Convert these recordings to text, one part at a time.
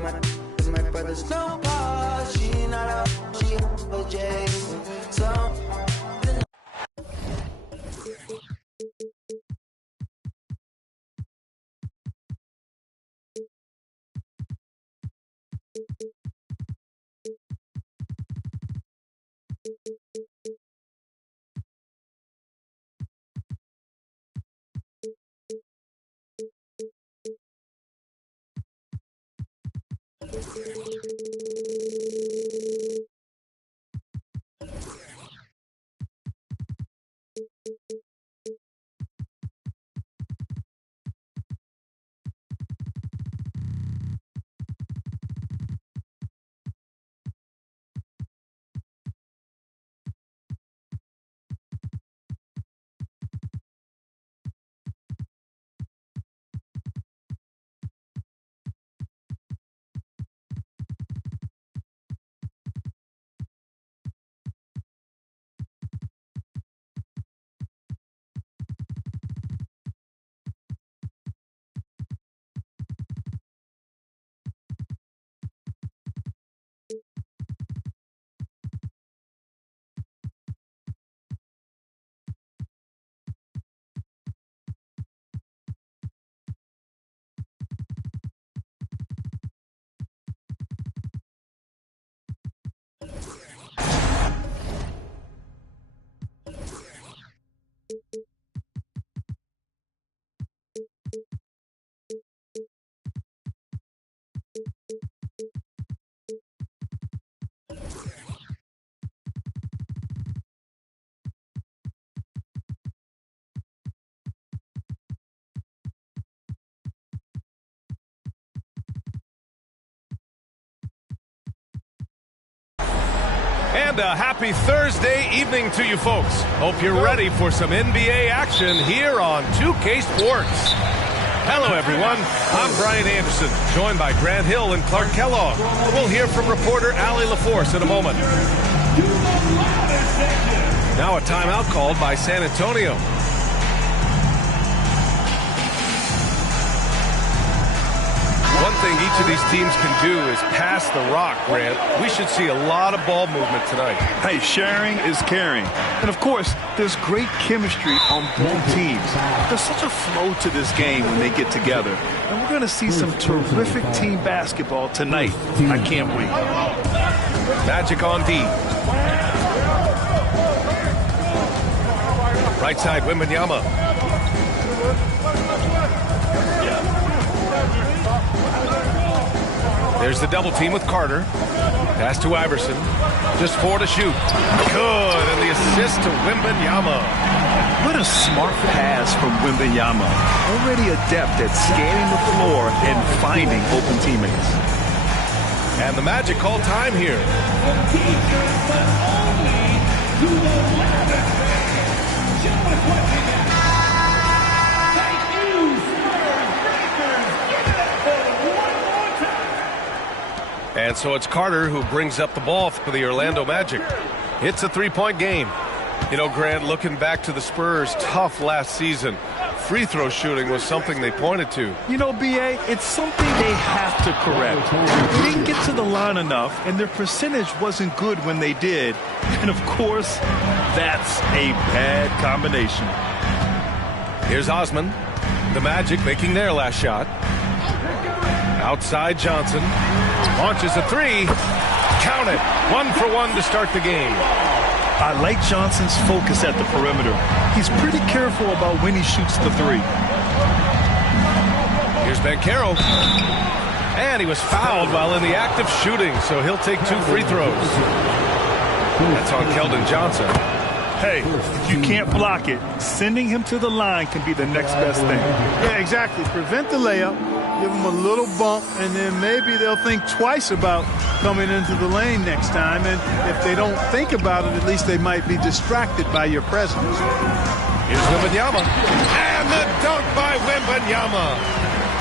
my brother's no pause. She not a, she a J. So. And a happy Thursday evening to you folks. Hope you're ready for some NBA action here on 2K Sports. Hello, everyone. I'm Brian Anderson, joined by Grant Hill and Clark Kellogg. We'll hear from reporter Allie LaForce in a moment. Now a timeout called by San Antonio. One thing each of these teams can do is pass the rock, Grant. We should see a lot of ball movement tonight. Hey, sharing is caring. And, of course, there's great chemistry on both teams. There's such a flow to this game when they get together. And we're going to see some terrific team basketball tonight. I can't wait. Magic on D. Right side, Wembanyama. There's the double team with Carter. Pass to Iverson. Just 4 to shoot. Good, and the assist to Wembanyama. What a smart pass from Wembanyama. Already adept at scanning the floor and finding open teammates. And the Magic call time here. And so it's Carter who brings up the ball for the Orlando Magic. It's a three-point game. You know, Grant, looking back to the Spurs' tough last season, free throw shooting was something they pointed to. You know, B.A., it's something they have to correct. They didn't get to the line enough, and their percentage wasn't good when they did. And, of course, that's a bad combination. Here's Osman. The Magic making their last shot. Outside Johnson. Launches a three. Count it. 1 for 1 to start the game. I like Johnson's focus at the perimeter. He's pretty careful about when he shoots the three. Here's Banchero. And he was fouled while in the act of shooting, so he'll take 2 free throws. That's on Keldon Johnson. Hey, if you can't block it, sending him to the line can be the next best thing. Yeah, exactly. Prevent the layup, give them a little bump, and then maybe they'll think twice about coming into the lane next time. And if they don't think about it, at least they might be distracted by your presence. Here's Wembanyama. And the dunk by Wembanyama.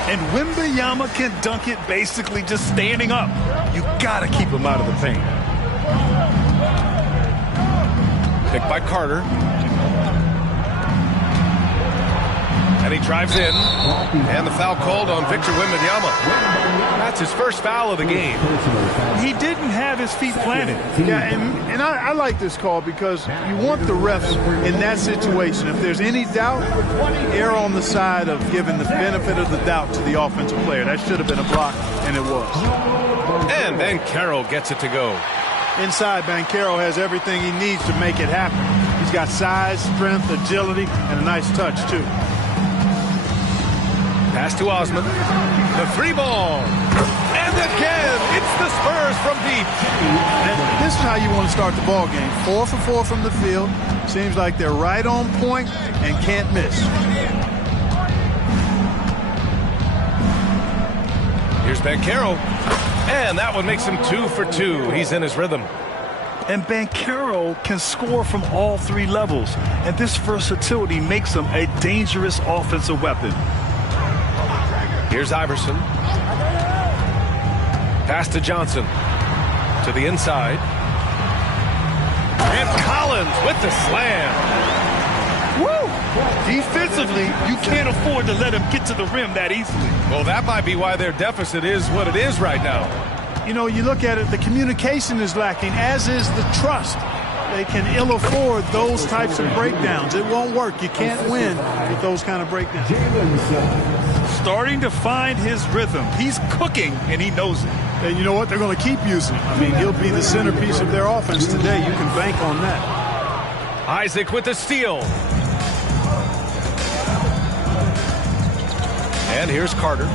And Wembanyama can dunk it basically just standing up. You got to keep him out of the paint. Picked by Carter. And he drives in. And the foul called on Victor Wembanyama. That's his first foul of the game. He didn't have his feet planted. Yeah, and I like this call because you want the refs in that situation. If there's any doubt, err on the side of giving the benefit of the doubt to the offensive player. That should have been a block, and it was. And Banchero gets it to go. Inside, Banchero has everything he needs to make it happen. He's got size, strength, agility, and a nice touch, too. Pass to Osman. The three ball. And again, it's the Spurs from deep. And this is how you want to start the ball game. 4 for 4 from the field. Seems like they're right on point and can't miss. Here's Banchero. And that one makes him 2 for 2. He's in his rhythm. And Banchero can score from all 3 levels. And this versatility makes him a dangerous offensive weapon. Here's Iverson. Pass to Johnson. To the inside. And Collins with the slam. Woo! Defensively, you can't afford to let him get to the rim that easily. Well, that might be why their deficit is what it is right now. You know, you look at it, the communication is lacking, as is the trust. They can ill afford those types of breakdowns. It won't work. You can't win with those kind of breakdowns. Starting to find his rhythm. He's cooking, and he knows it. And you know what? They're going to keep using him. I mean, he'll be the centerpiece of their offense today. You can bank on that. Isaac with the steal. And here's Carter.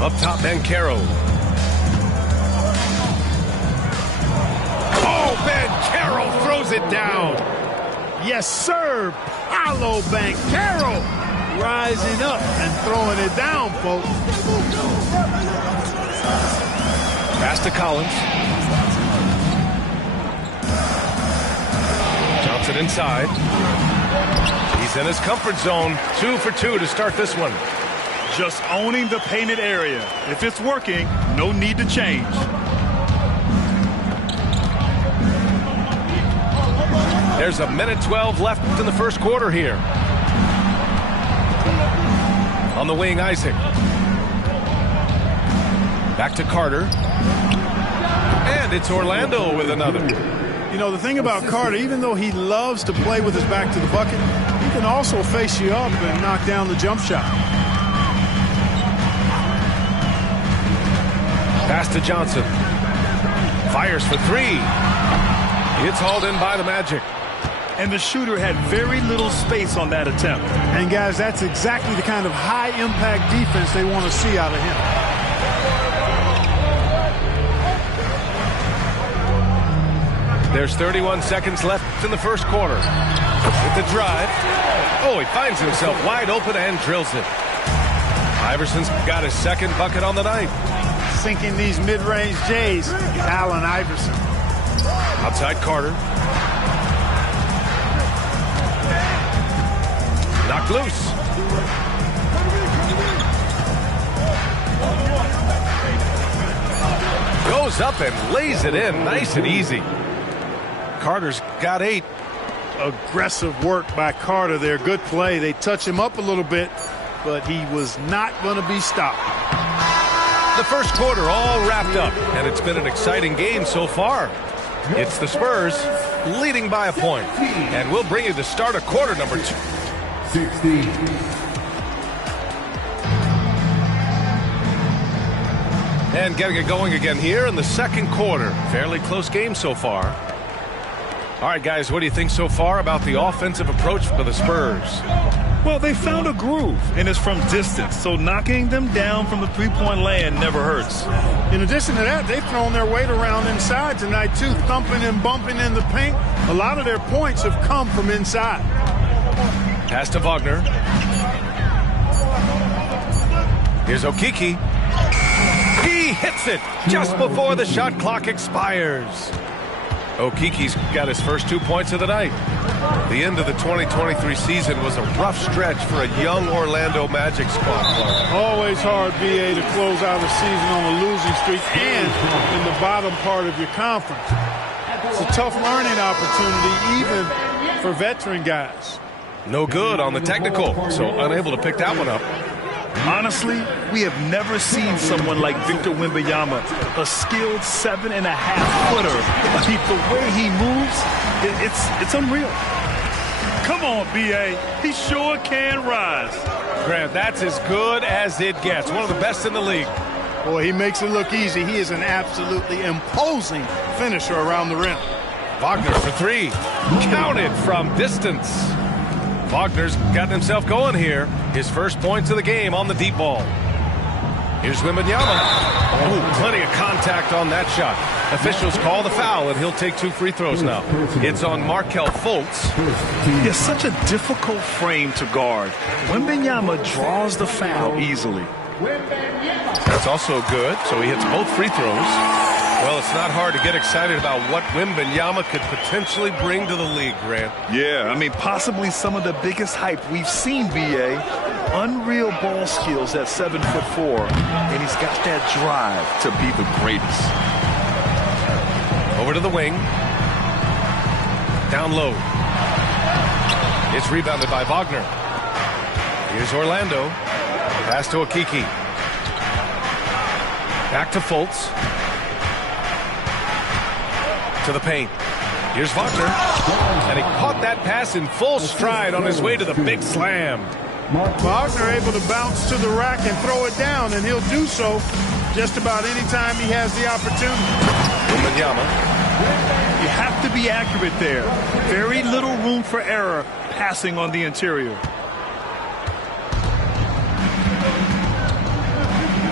Up top, Banchero. Oh, Banchero throws it down. Yes, sir. Paolo Banchero rising up and throwing it down, folks. Pass to Collins. Johnson inside. He's in his comfort zone. 2 for 2 to start this one. Just owning the painted area. If it's working, no need to change. There's a minute 12 left in the first quarter here. On the wing, Isaac. Back to Carter. And it's Orlando with another. You know, the thing about Carter, even though he loves to play with his back to the bucket, he can also face you up and knock down the jump shot. Pass to Johnson. Fires for 3. It's hauled in by the Magic. And the shooter had very little space on that attempt. And, guys, that's exactly the kind of high-impact defense they want to see out of him. There's 31 seconds left in the first quarter. With the drive. Oh, he finds himself wide open and drills it. Iverson's got his second bucket on the night. Sinking these mid-range J's, Allen Iverson. Outside Carter. Knocked loose. Goes up and lays it in nice and easy. Carter's got 8. Aggressive work by Carter there. Good play. They touch him up a little bit, but he was not going to be stopped. The first quarter all wrapped up, and it's been an exciting game so far. It's the Spurs leading by a point, and we'll bring you the start of quarter number 2. 60. And getting it going again here in the second quarter. Fairly close game so far. All right, guys, what do you think so far about the offensive approach for the Spurs? Well, they found a groove, and it's from distance, so knocking them down from the three-point land never hurts. In addition to that, they've thrown their weight around inside tonight, too, thumping and bumping in the paint. A lot of their points have come from inside. Pass to Wagner. Here's Okeke. He hits it just before the shot clock expires. Okeke's got his first 2 points of the night. The end of the 2023 season was a rough stretch for a young Orlando Magic squad. Always hard, BA, to close out a season on a losing streak and in the bottom part of your conference. It's a tough learning opportunity, even for veteran guys. No good on the technical, so unable to pick that one up. Honestly, we have never seen someone like Victor Wembanyama, a skilled 7.5-footer. I mean, the way he moves, it's unreal. Come on, B.A. He sure can rise. Grant, that's as good as it gets. One of the best in the league. Boy, he makes it look easy. He is an absolutely imposing finisher around the rim. Wagner for three. Counted from distance. Wagner's gotten himself going here. His first points of the game on the deep ball. Here's Wembanyama. Oh, plenty of contact on that shot. Officials call the foul, and he'll take 2 free throws now. It's on Markelle Fultz. It's such a difficult frame to guard. Wembanyama draws the foul easily. That's also good, so he hits both free throws. Well, it's not hard to get excited about what Wembanyama could potentially bring to the league, Grant. Yeah, I mean, possibly some of the biggest hype we've seen, B.A. Unreal ball skills at 7'4", and he's got that drive to be the greatest. Over to the wing. Down low. It's rebounded by Wagner. Here's Orlando. Pass to Okeke. Back to Fultz. To the paint. Here's Wagner. And he caught that pass in full stride on his way to the big slam. Wagner able to bounce to the rack and throw it down, and he'll do so just about any time he has the opportunity. Wembanyama. You have to be accurate there. Very little room for error passing on the interior.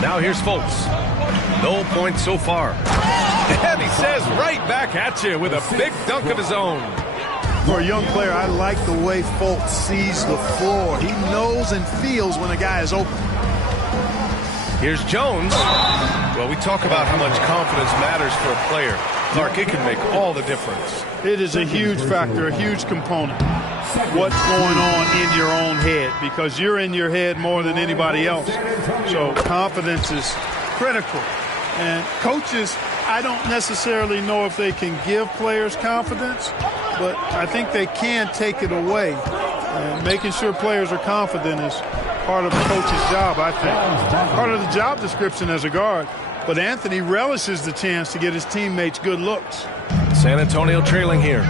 Now here's Fultz. No points so far. And he says right back at you with a big dunk of his own. For a young player, I like the way Fultz sees the floor. He knows and feels when a guy is open. Here's Jones. Well, we talk about how much confidence matters for a player. Clark, it can make all the difference. It is a huge factor, a huge component. What's going on in your own head, because you're in your head more than anybody else. So confidence is critical. And coaches, I don't necessarily know if they can give players confidence, but I think they can take it away. And making sure players are confident is part of a coach's job, I think. Part of the job description as a guard. But Anthony relishes the chance to get his teammates good looks. San Antonio trailing here.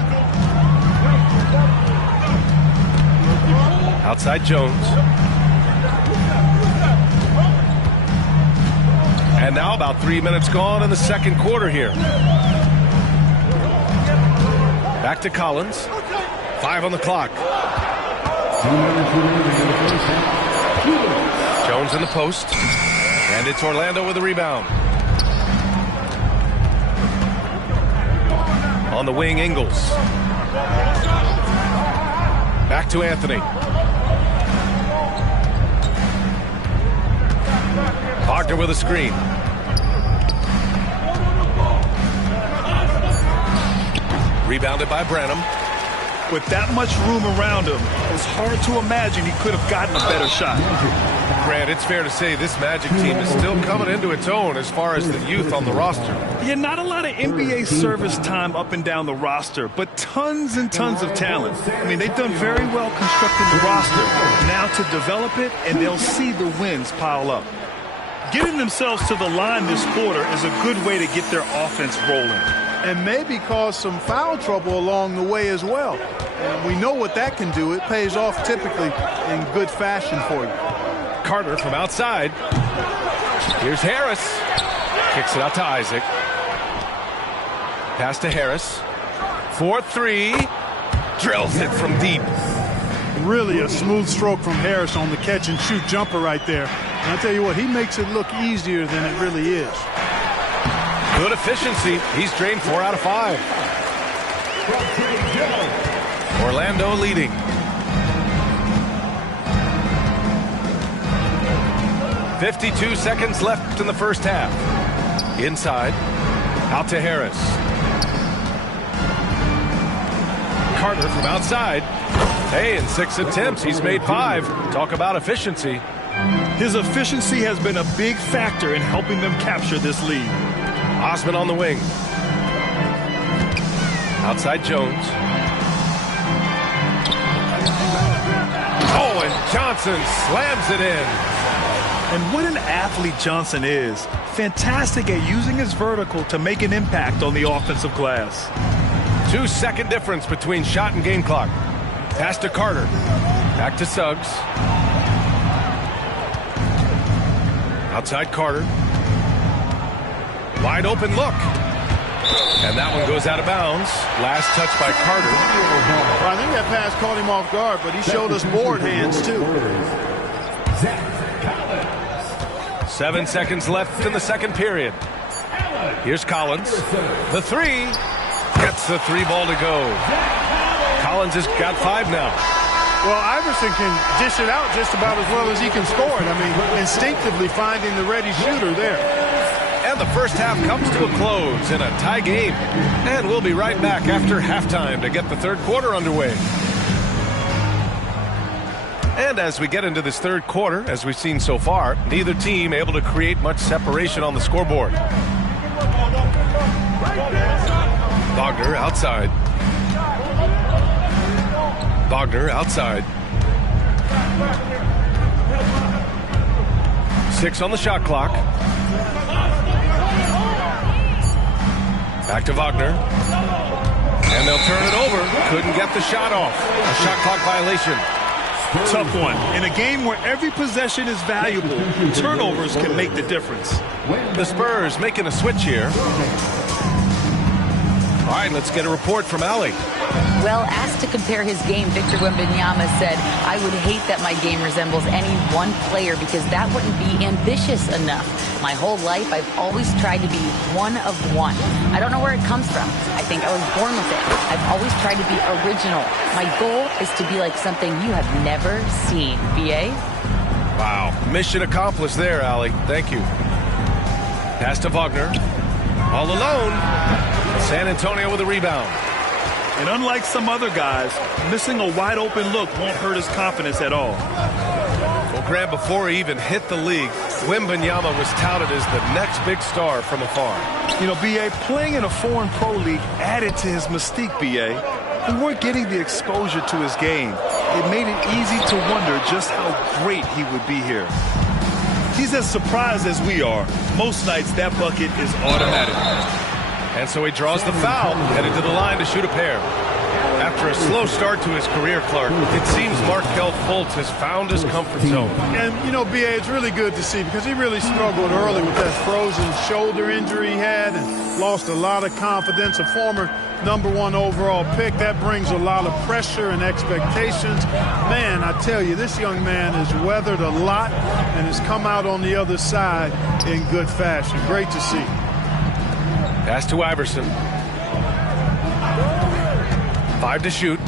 Outside Jones. And now about 3 minutes gone in the second quarter here. Back to Collins. 5 on the clock. Jones in the post. And it's Orlando with the rebound. On the wing, Ingles. Back to Anthony. Wagner with a screen. Rebounded by Branham. With that much room around him, it's hard to imagine he could have gotten a better shot. Grant, it's fair to say this Magic team is still coming into its own as far as the youth on the roster. Yeah, not a lot of NBA service time up and down the roster, but tons and tons of talent. I mean, they've done very well constructing the roster. Now to develop it, and they'll see the wins pile up. Getting themselves to the line this quarter is a good way to get their offense rolling. And maybe cause some foul trouble along the way as well. And we know what that can do. It pays off typically in good fashion for you. Carter from outside. Here's Harris. Kicks it out to Isaac. Pass to Harris. 4-3. Drills it from deep. Really a smooth stroke from Harris on the catch and shoot jumper right there. And I'll tell you what, he makes it look easier than it really is. Good efficiency. He's drained 4 out of 5. Orlando leading. .52 seconds left in the first half. Inside. Out to Harris. Carter from outside. Hey, in 6 attempts, he's made 5. Talk about efficiency. His efficiency has been a big factor in helping them capture this lead. Osman on the wing. Outside Jones. Oh, and Johnson slams it in. And what an athlete Johnson is. Fantastic at using his vertical to make an impact on the offensive glass. 2-second difference between shot and game clock. Pass to Carter. Back to Suggs. Outside Carter. Wide open look. And that one goes out of bounds. Last touch by Carter. Well, I think that pass caught him off guard, but he showed us board hands too. 7 seconds left in the second period. Here's Collins. The three. Gets the three ball to go. Collins has got 5 now. Well, Iverson can dish it out just about as well as he can score it. I mean, instinctively finding the ready shooter there. And the first half comes to a close in a tie game. And we'll be right back after halftime to get the third quarter underway. And as we get into this third quarter, as we've seen so far, neither team able to create much separation on the scoreboard. Wagner outside. Wagner outside. 6 on the shot clock. Back to Wagner. And they'll turn it over. Couldn't get the shot off. A shot clock violation. Tough one. In a game where every possession is valuable, turnovers can make the difference. The Spurs making a switch here. All right, let's get a report from Allie. Well, asked to compare his game, Victor Wembanyama said, "I would hate that my game resembles any one player because that wouldn't be ambitious enough. My whole life, I've always tried to be one of one. I don't know where it comes from. I think I was born with it. I've always tried to be original. My goal is to be like something you have never seen." BA? Wow. Mission accomplished there, Allie. Thank you. Pass to Wagner. All alone. San Antonio with a rebound. And unlike some other guys, missing a wide open look won't hurt his confidence at all. Well, Grant, before he even hit the league, Wembanyama was touted as the next big star from afar. You know, B.A., playing in a foreign pro league added to his mystique, B.A. We weren't getting the exposure to his game. It made it easy to wonder just how great he would be here. He's as surprised as we are. Most nights, that bucket is automatic. And so he draws the foul, headed to the line to shoot a pair. After a slow start to his career, Clark, it seems Markelle Fultz has found his comfort zone. And, you know, B.A., it's really good to see because he really struggled early with that frozen shoulder injury he had and lost a lot of confidence. A former #1 overall pick, that brings a lot of pressure and expectations. Man, I tell you, this young man has weathered a lot and has come out on the other side in good fashion. Great to see. Pass to Iverson. 5 to shoot.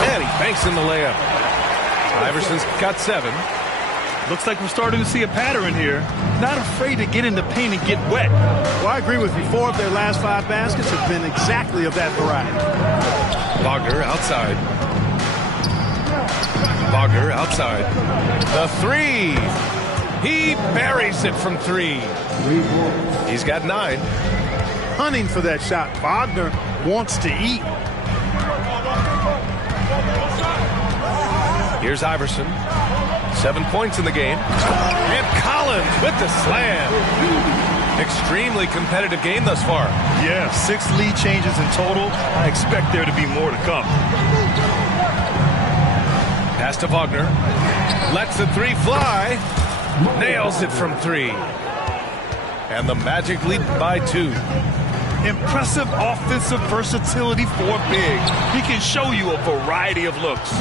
And he banks in the layup. Iverson's got 7. Looks like we're starting to see a pattern here. Not afraid to get in the paint and get wet. Well, I agree with you. 4 of their last 5 baskets have been exactly of that variety. Wagner outside. Wagner outside. The three. He buries it from 3. He's got 9. Hunting for that shot. Wagner wants to eat. Here's Iverson. 7 points in the game. And Collins with the slam. Extremely competitive game thus far. Yeah, 6 lead changes in total. I expect there to be more to come. Pass to Wagner. Lets the 3 fly. Nails it from 3. And the Magic lead by 2. Impressive offensive versatility for big. He can show you a variety of looks.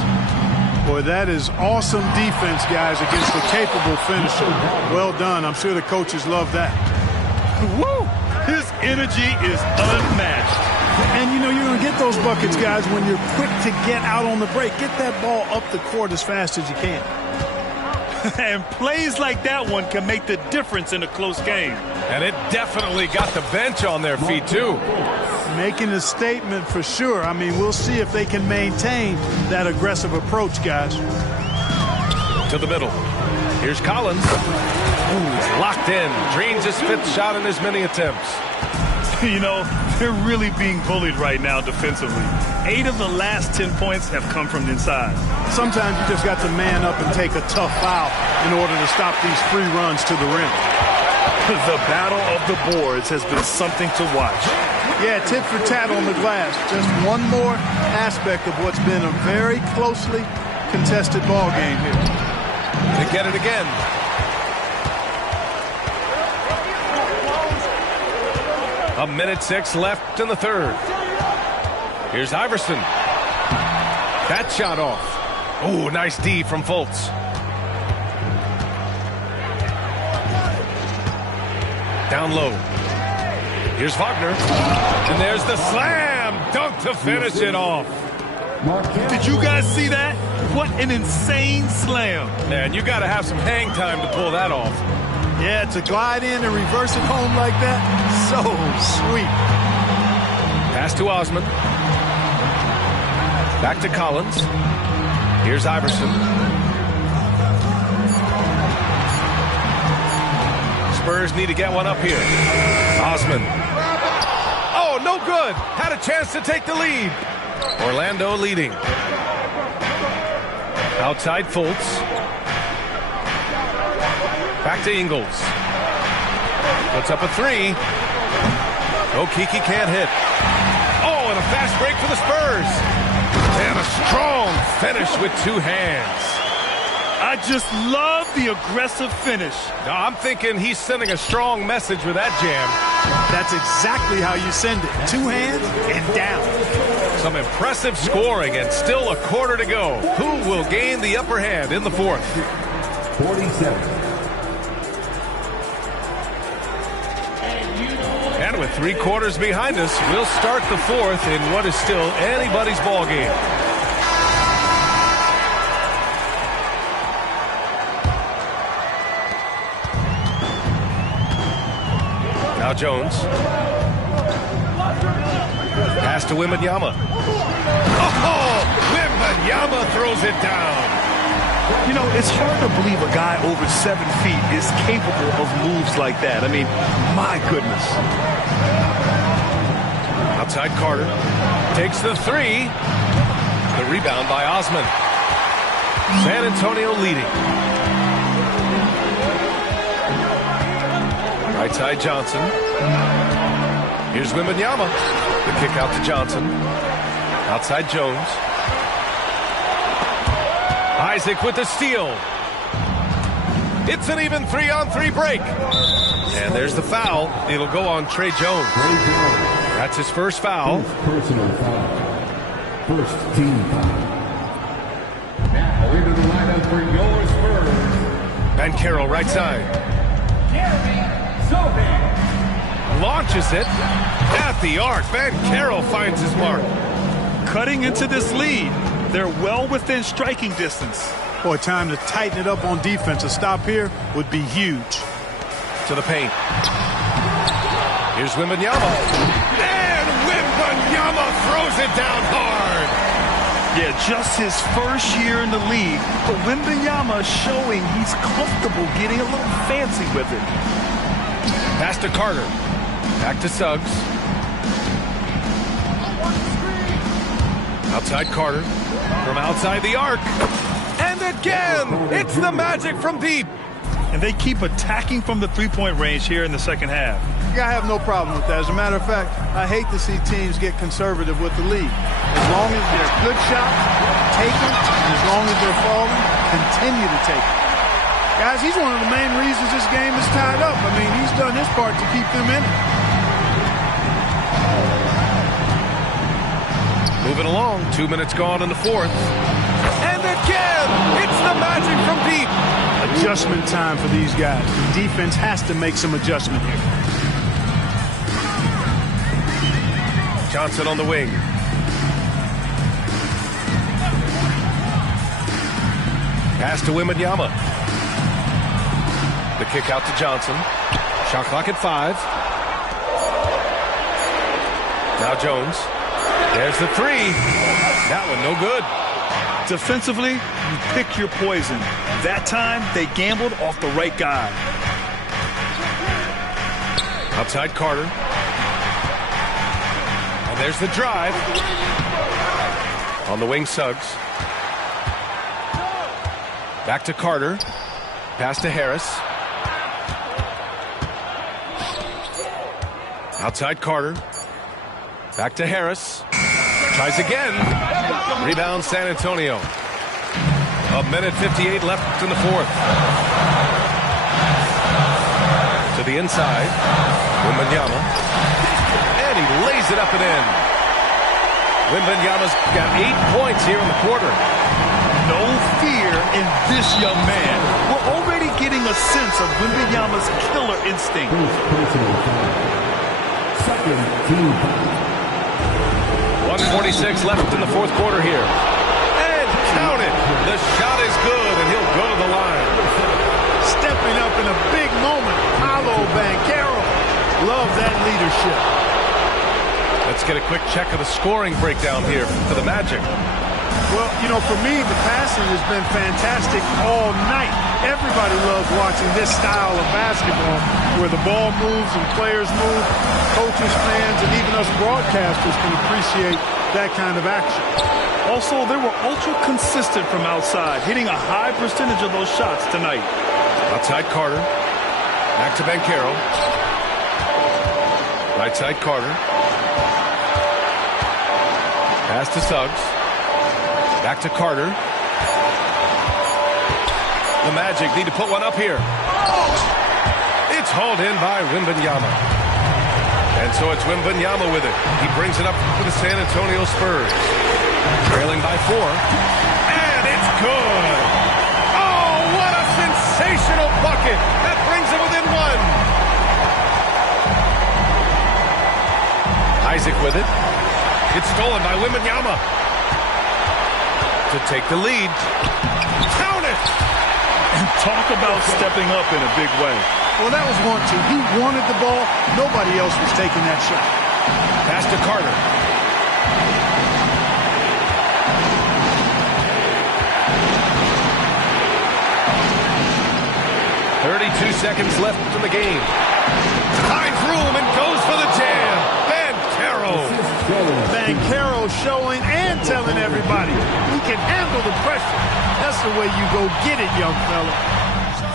Boy, that is awesome defense, guys, against a capable finisher. Well done. I'm sure the coaches love that. Woo! His energy is unmatched. And, you know, you're going to get those buckets, guys, when you're quick to get out on the break. Get that ball up the court as fast as you can. And plays like that one can make the difference in a close game. And it definitely got the bench on their feet, too. Making a statement for sure. I mean, we'll see if they can maintain that aggressive approach, guys. To the middle. Here's Collins. Ooh, he's locked in. Drains his 5th shot in as many attempts. You know, they're really being bullied right now defensively. 8 of the last 10 points have come from the inside. Sometimes you just got to man up and take a tough foul in order to stop these free runs to the rim. The battle of the boards has been something to watch. Yeah, tit for tat on the glass. Just one more aspect of what's been a very closely contested ball game here. They get it again. A minute 6 left in the third. Here's Iverson. That shot off. Oh, nice D from Fultz. Down low. Here's Wagner. And there's the slam dunk to finish it off. Did you guys see that? What an insane slam. Man, you got to have some hang time to pull that off. Yeah, to glide in and reverse it home like that, so sweet. Pass to Osman. Back to Collins. Here's Iverson. Spurs need to get one up here. Osman. Oh, no good. Had a chance to take the lead. Orlando leading. Outside Fultz. Back to Ingles. Puts up a 3. Okeke can't hit. Oh, and a fast break for the Spurs. And a strong finish with 2 hands. I just love the aggressive finish. Now, I'm thinking he's sending a strong message with that jam. That's exactly how you send it. 2 hands and down. Some impressive scoring and still a quarter to go. Who will gain the upper hand in the fourth? 47. And with 3 quarters behind us, we'll start the fourth in what is still anybody's ball game. Now Jones. Pass to Wembanyama. Oh, Wembanyama throws it down. You know, it's hard to believe a guy over 7 feet is capable of moves like that. I mean, my goodness. Outside Carter. Takes the 3. The rebound by Osman. San Antonio leading. Right side Johnson. Here's Wembanyama. The kick out to Johnson. Outside Jones. Isaac with the steal. It's an even 3-on-3 break. And there's the foul. It'll go on Trey Jones. That's his first foul. Personal foul. First team foul. Now into the lineup for your Spurs. Ben Carroll right side. Launches it at the arc. Ben Carroll finds his mark. Cutting into this lead. They're well within striking distance. Boy, time to tighten it up on defense. A stop here would be huge. To the paint. Here's Wembanyama. And Wembanyama throws it down hard. Yeah, just his first year in the league. But Wembanyama showing he's comfortable getting a little fancy with it. Pass to Carter. Back to Suggs. Outside Carter. From outside the arc. And again, it's the Magic from deep. And they keep attacking from the three-point range here in the second half. I have no problem with that. As a matter of fact, I hate to see teams get conservative with the lead. As long as they're good shots, take them. And as long as they're falling, continue to take them. Guys, he's one of the main reasons this game is tied up. I mean, he's done his part to keep them in it. Moving along, 2 minutes gone in the fourth. And again, it's the Magic from deep. Adjustment time for these guys. The defense has to make some adjustment here. Johnson on the wing. Pass to Wembanyama. The kick out to Johnson. Shot clock at 5. Now Jones. There's the 3. That one no good. Defensively, you pick your poison. That time, they gambled off the right guy. Outside Carter. And there's the drive. On the wing, Suggs. Back to Carter. Pass to Harris. Outside Carter. Back to Harris. Tries again. Rebound San Antonio. 1:58 left in the fourth. To the inside. Wembanyama. And he lays it up and in. Wembanyama's got 8 points here in the quarter. No fear in this young man. We're already getting a sense of Wembanyama's killer instinct. Second team. 1:46 left in the fourth quarter here. And count it. The shot is good, and he'll go to the line. Stepping up in a big moment, Paolo Banchero. Love that leadership. Let's get a quick check of the scoring breakdown here for the Magic. Well, you know, for me, the passing has been fantastic all night. Everybody loves watching this style of basketball where the ball moves and players move. Coaches, fans, and even us broadcasters can appreciate that kind of action. Also, they were ultra consistent from outside, hitting a high percentage of those shots tonight. Outside Carter. Back to Banchero. Right side Carter. Pass to Suggs. Back to Carter. The Magic need to put one up here. It's hauled in by Wembanyama. And so it's Wembanyama with it. He brings it up for the San Antonio Spurs. Trailing by 4. And it's good. Oh, what a sensational bucket. That brings it within 1. Isaac with it. It's stolen by Wembanyama. To take the lead. Count it! And talk about stepping up in a big way. Well, that was 1-2. He wanted the ball. Nobody else was taking that shot. Pass to Carter. .32 seconds left in the game. Finds room and goes for the jam. Banchero showing and telling everybody he can handle the pressure. That's the way you go get it, young fella.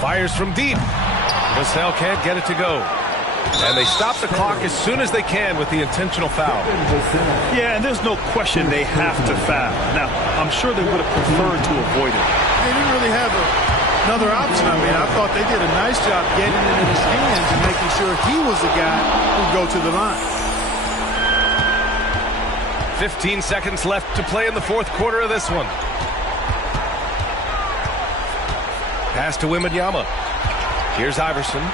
Fires from deep. Vassell can't get it to go. And they stop the clock as soon as they can with the intentional foul. Yeah, and there's no question they have to foul. Now, I'm sure they would have preferred to avoid it. They didn't really have another option. I mean, I thought they did a nice job getting it in his hands and making sure he was the guy who'd go to the line. 15 seconds left to play in the fourth quarter of this one. Pass to Wembanyama. Here's Iverson.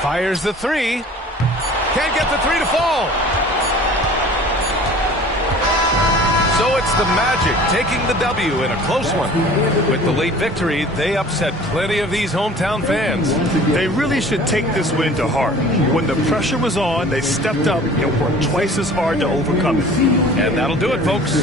Fires the 3. Can't get the 3 to fall. So it's the Magic taking the W in a close one. With the late victory, they upset plenty of these hometown fans. They really should take this win to heart. When the pressure was on, they stepped up and worked twice as hard to overcome it. And that'll do it, folks.